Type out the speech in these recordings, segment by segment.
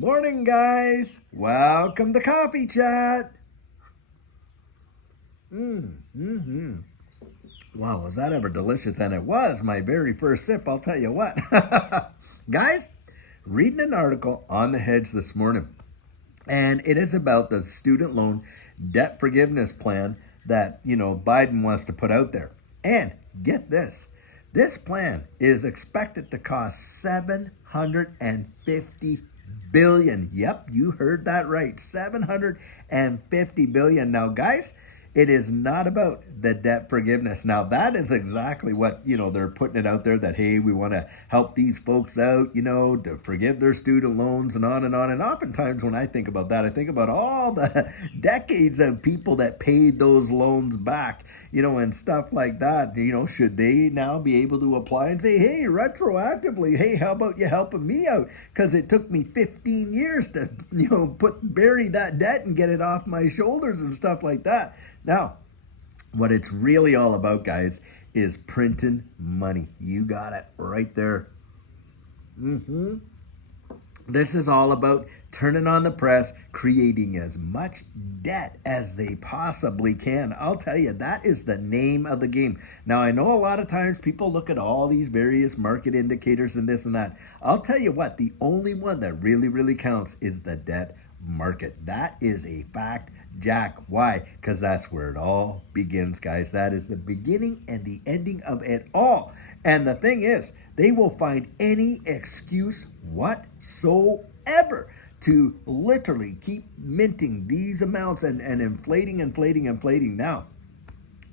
Morning, guys. Welcome to Coffee Chat. Wow, was that ever delicious? And it was my very first sip, I'll tell you what. Guys, reading an article on the Hedge this morning, and it is about the student loan debt forgiveness plan that, Biden wants to put out there. And get this. This plan is expected to cost 750 billion. Yep, you heard that right. 750 billion. Now, guys, it is not about the debt forgiveness. Now, that is exactly what, they're putting it out there that, hey, we want to help these folks out, to forgive their student loans and on and on. And oftentimes when I think about that, I think about all the decades of people that paid those loans back, and stuff like that. Should they now be able to apply and say, hey, retroactively, hey, how about you helping me out? Because it took me 15 years to, bury that debt and get it off my shoulders and stuff like that. Now, what it's really all about, guys, is printing money. You got it right there. This is all about turning on the press, creating as much debt as they possibly can. I'll tell you, that is the name of the game. Now, I know a lot of times people look at all these various market indicators and this and that. I'll tell you what, the only one that really counts is the debt market. That is a fact, Jack. Why? Because that's where it all begins, guys. That is the beginning and the ending of it all. And the thing is, they will find any excuse whatsoever to literally keep minting these amounts and inflating. Now,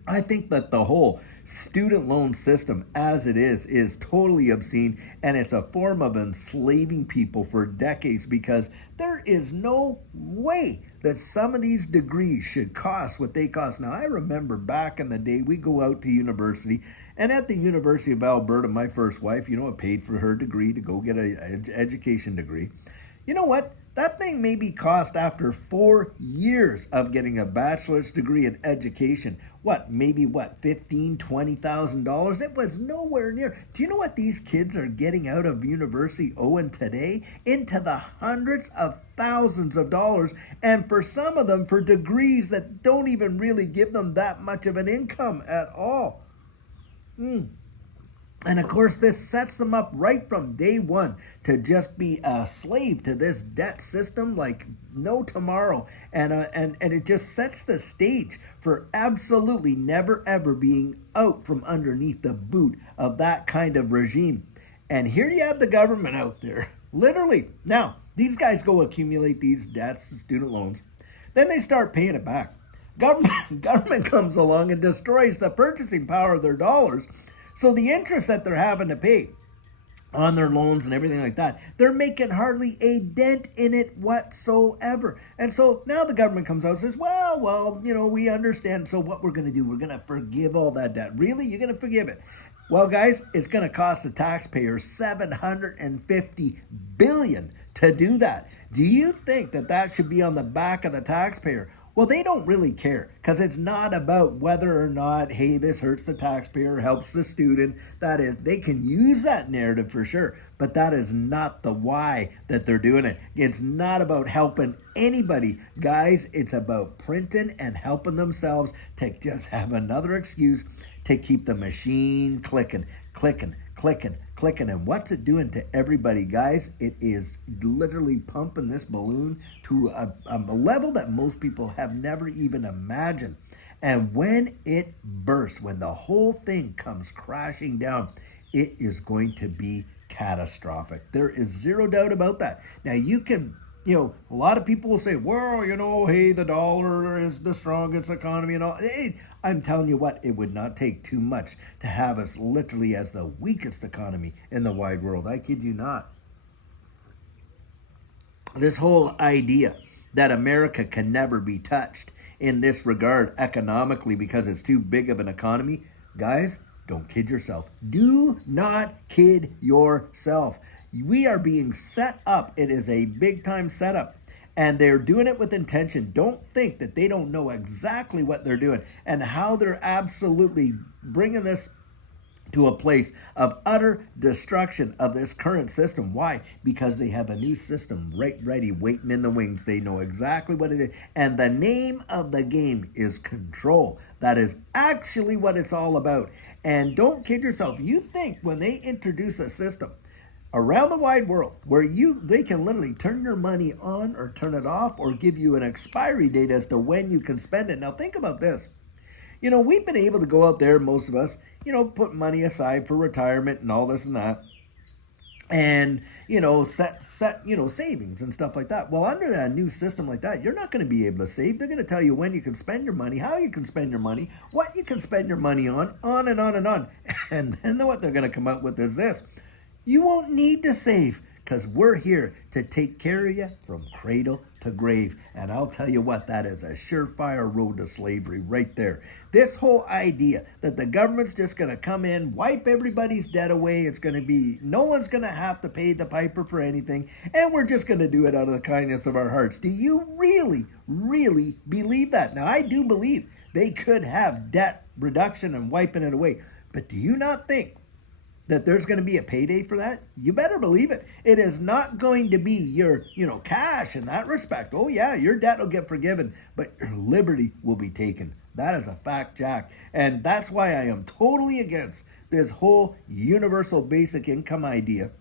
I think that the whole student loan system as it is totally obscene, and it's a form of enslaving people for decades, because there is no way that some of these degrees should cost what they cost. Now, I remember back in the day, we go out to university, and at the University of Alberta, my first wife, paid for her degree to go get an education degree. You know what? That thing maybe cost, after 4 years of getting a bachelor's degree in education, $15,000, $20,000? It was nowhere near. Do you know what these kids are getting out of university owing today? Into the hundreds of thousands of dollars, and for some of them, for degrees that don't even really give them that much of an income at all. And of course, this sets them up right from day one to just be a slave to this debt system like no tomorrow. And it just sets the stage for absolutely never ever being out from underneath the boot of that kind of regime. And here you have the government out there, literally. Now, these guys go accumulate these debts, student loans. Then they start paying it back. Government comes along and destroys the purchasing power of their dollars. So the interest that they're having to pay on their loans and everything like that, they're making hardly a dent in it whatsoever. And so now the government comes out and says, well, we understand. So what we're going to do, we're going to forgive all that debt. Really? You're going to forgive it? Well, guys, it's going to cost the taxpayers $750 billion to do that. Do you think that should be on the back of the taxpayer? Well, they don't really care, because it's not about whether or not, hey, this hurts the taxpayer, helps the student. That is, they can use that narrative for sure, but that is not the why that they're doing it. It's not about helping anybody. Guys, it's about printing and helping themselves to just have another excuse to keep the machine clicking. And what's it doing to everybody, guys? It is literally pumping this balloon to a level that most people have never even imagined. And when it bursts, when the whole thing comes crashing down, it is going to be catastrophic. There is zero doubt about that. Now, you can, a lot of people will say, well, hey, the dollar is the strongest economy and all. Hey, I'm telling you what, it would not take too much to have us literally as the weakest economy in the wide world. I kid you not. This whole idea that America can never be touched in this regard economically because it's too big of an economy, guys, don't kid yourself. Do not kid yourself. We are being set up. It is a big time setup. And they're doing it with intention. Don't think that they don't know exactly what they're doing and how they're absolutely bringing this to a place of utter destruction of this current system. Why? Because they have a new system right ready, waiting in the wings. They know exactly what it is. And the name of the game is control. That is actually what it's all about. And don't kid yourself. You think when they introduce a system around the wide world where they can literally turn your money on or turn it off or give you an expiry date as to when you can spend it. Now think about this. We've been able to go out there, most of us, put money aside for retirement and all this and that. And, set, savings and stuff like that. Well, under that new system like that, you're not going to be able to save. They're going to tell you when you can spend your money, how you can spend your money, what you can spend your money on and on and on. And then what they're going to come out with is this. You won't need to save because we're here to take care of you from cradle to grave. And I'll tell you what, that is a surefire road to slavery right there. This whole idea that the government's just going to come in, wipe everybody's debt away, it's going to be, no one's going to have to pay the piper for anything, and we're just going to do it out of the kindness of our hearts. Do you really, really believe that? Now, I do believe they could have debt reduction and wiping it away, but do you not think that there's going to be a payday for that? You better believe it. It is not going to be your, cash in that respect. Oh yeah, your debt will get forgiven, but your liberty will be taken. That is a fact, Jack. And that's why I am totally against this whole universal basic income idea.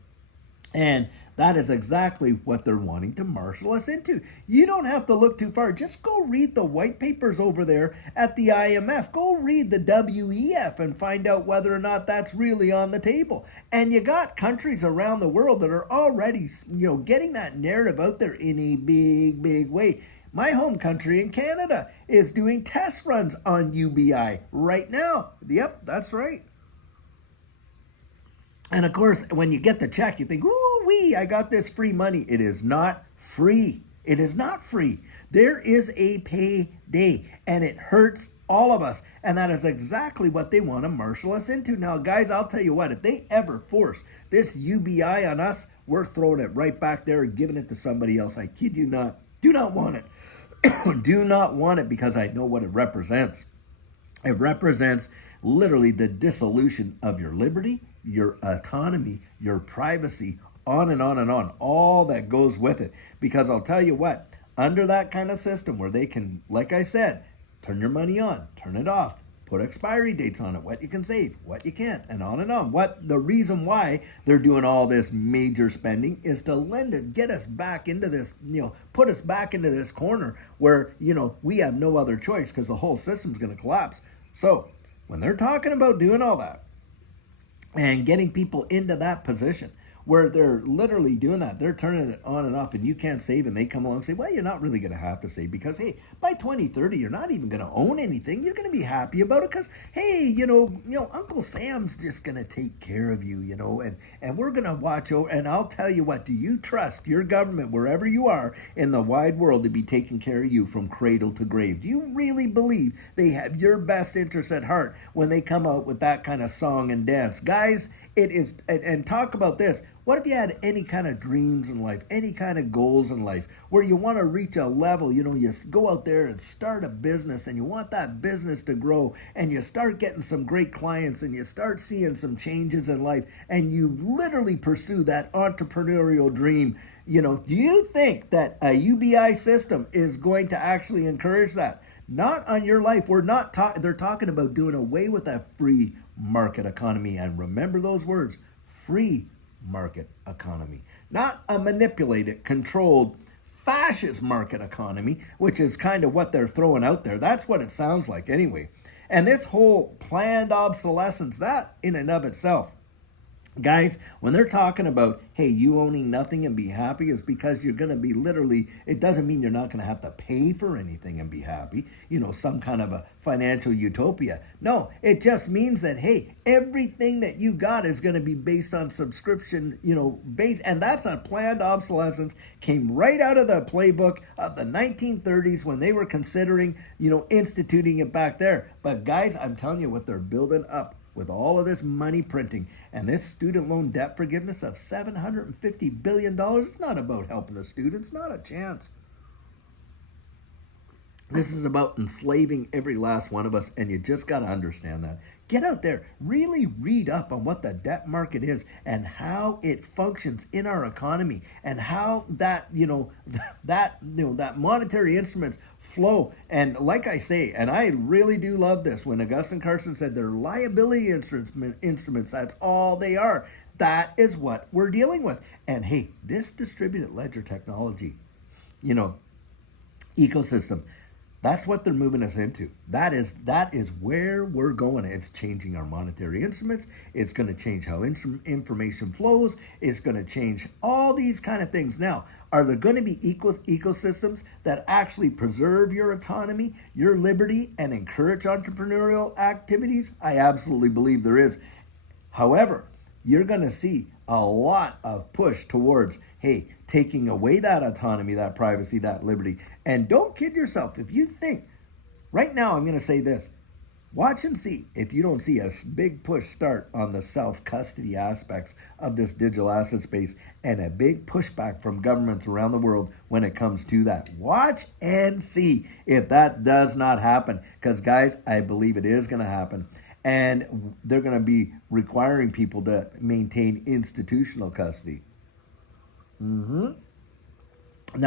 And that is exactly what they're wanting to marshal us into. You don't have to look too far. Just go read the white papers over there at the IMF. Go read the WEF and find out whether or not that's really on the table. And you got countries around the world that are already, getting that narrative out there in a big, big way. My home country in Canada is doing test runs on UBI right now. Yep, that's right. And of course, when you get the check, you think, ooh-wee, I got this free money. It is not free. It is not free. There is a payday, and it hurts all of us. And that is exactly what they want to marshal us into. Now, guys, I'll tell you what, if they ever force this UBI on us, we're throwing it right back there and giving it to somebody else. I kid you not. Do not want it. Do not want it, because I know what it represents. It represents literally the dissolution of your liberty, your autonomy, your privacy, on and on and on, all that goes with it. Because I'll tell you what, under that kind of system where they can, like I said, turn your money on, turn it off, put expiry dates on it, what you can save, what you can't, and on and on. What the reason why they're doing all this major spending is to lend it, get us back into this, put us back into this corner where, we have no other choice because the whole system's going to collapse. So when they're talking about doing all that and getting people into that position where they're literally doing that, they're turning it on and off, and you can't save, and they come along and say, well, you're not really going to have to save, because hey, by 2030 you're not even going to own anything. You're going to be happy about it because hey, Uncle Sam's just going to take care of you, and we're going to watch over. And I'll tell you what, do you trust your government wherever you are in the wide world to be taking care of you from cradle to grave? Do you really believe they have your best interest at heart when they come out with that kind of song and dance? Guys, it is, and talk about this. What if you had any kind of dreams in life, any kind of goals in life, where you want to reach a level, you go out there and start a business, and you want that business to grow, and you start getting some great clients, and you start seeing some changes in life, and you literally pursue that entrepreneurial dream. Do you think that a UBI system is going to actually encourage that? Not on your life. We're not they're talking about doing away with that free market economy. And remember those words, free market economy, not a manipulated, controlled, fascist market economy, which is kind of what they're throwing out there. That's what it sounds like anyway. And this whole planned obsolescence, that in and of itself, guys, when they're talking about, hey, you owning nothing and be happy, is because you're going to be literally, it doesn't mean you're not going to have to pay for anything and be happy, some kind of a financial utopia. No, it just means that, hey, everything that you got is going to be based on subscription, base. And that's a planned obsolescence, came right out of the playbook of the 1930s when they were considering, instituting it back there. But guys, I'm telling you what they're building up with all of this money printing and this student loan debt forgiveness of $750 billion. It's not about helping the students, not a chance. This is about enslaving every last one of us, and you just got to understand that. Get out there, really read up on what the debt market is and how it functions in our economy and how that, that monetary instruments flow. And like I say, and I really do love this when Augustine Carson said they're liability instruments, that's all they are. That is what we're dealing with. And hey, this distributed ledger technology, you know, ecosystem, that's what they're moving us into. That is where we're going. It's changing our monetary instruments. It's going to change how information flows. It's going to change all these kind of things. Now, are there going to be ecosystems that actually preserve your autonomy, your liberty, and encourage entrepreneurial activities? I absolutely believe there is. However, you're going to see a lot of push towards, hey, taking away that autonomy, that privacy, that liberty. And don't kid yourself. If you think, right now, I'm going to say this, watch and see if you don't see a big push start on the self-custody aspects of this digital asset space and a big pushback from governments around the world when it comes to that. Watch and see if that does not happen. Because, guys, I believe it is going to happen. And they're going to be requiring people to maintain institutional custody. Now,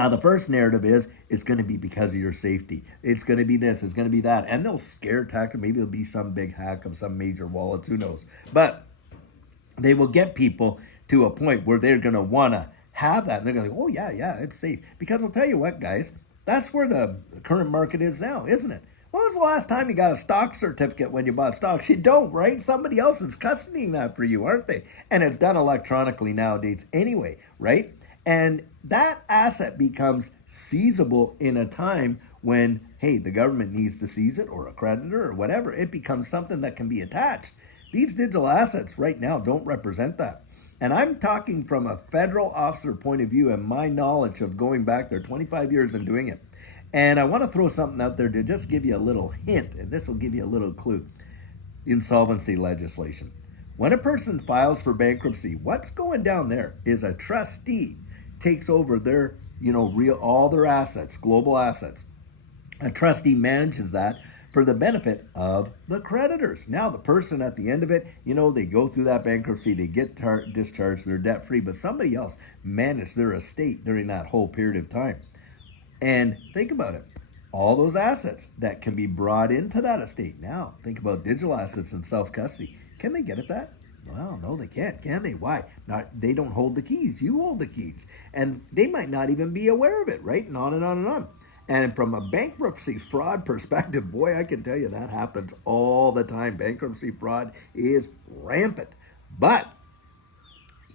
the first narrative is it's going to be because of your safety. It's going to be this, it's going to be that. And they'll scare tactic. Maybe there'll be some big hack of some major wallets, who knows. But they will get people to a point where they're going to want to have that. And they're going to go, oh, yeah, it's safe. Because I'll tell you what, guys, that's where the current market is now, isn't it? When was the last time you got a stock certificate when you bought stocks? You don't, right? Somebody else is custodying that for you, aren't they? And it's done electronically nowadays anyway, right? And that asset becomes seizable in a time when, hey, the government needs to seize it, or a creditor or whatever. It becomes something that can be attached. These digital assets right now don't represent that. And I'm talking from a federal officer point of view and my knowledge of going back there 25 years and doing it. And I want to throw something out there to just give you a little hint, and this will give you a little clue. Insolvency legislation. When a person files for bankruptcy, what's going down there is a trustee takes over their, all their assets, global assets. A trustee manages that for the benefit of the creditors. Now, the person at the end of it, they go through that bankruptcy, they get discharged, they're debt free, but somebody else managed their estate during that whole period of time. And think about it. All those assets that can be brought into that estate. Now, think about digital assets and self-custody. Can they get at that? Well, no, they can't, can they? Why? They don't hold the keys. You hold the keys. And they might not even be aware of it, right? And on and on and on. And from a bankruptcy fraud perspective, boy, I can tell you that happens all the time. Bankruptcy fraud is rampant. But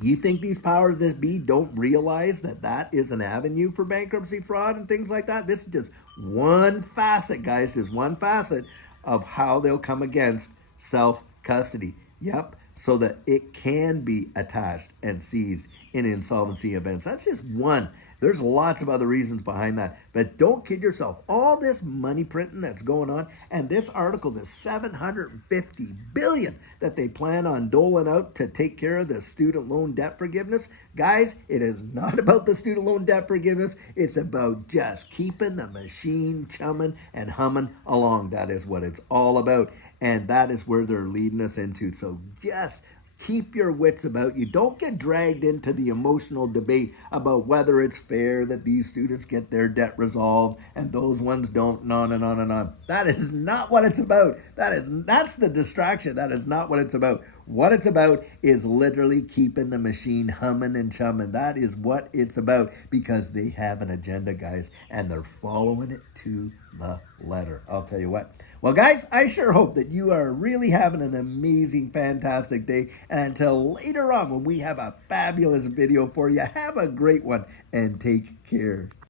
you think these powers that be don't realize that that is an avenue for bankruptcy fraud and things like that? This is just one facet, guys. This is one facet of how they'll come against self-custody. Yep, so that it can be attached and seized in insolvency events. That's just one. There's lots of other reasons behind that. But don't kid yourself. All this money printing that's going on, and this article, this $750 billion that they plan on doling out to take care of the student loan debt forgiveness, guys, it is not about the student loan debt forgiveness. It's about just keeping the machine chumming and humming along. That is what it's all about. And that is where they're leading us into. So just keep your wits about you. Don't get dragged into the emotional debate about whether it's fair that these students get their debt resolved and those ones don't, and on and on and on. That is not what it's about. That's the distraction. That is not what it's about. What it's about is literally keeping the machine humming and chumming. That is what it's about, because they have an agenda, guys, and they're following it to the letter. I'll tell you what. Well, guys, I sure hope that you are really having an amazing, fantastic day. And until later on, when we have a fabulous video for you, have a great one and take care.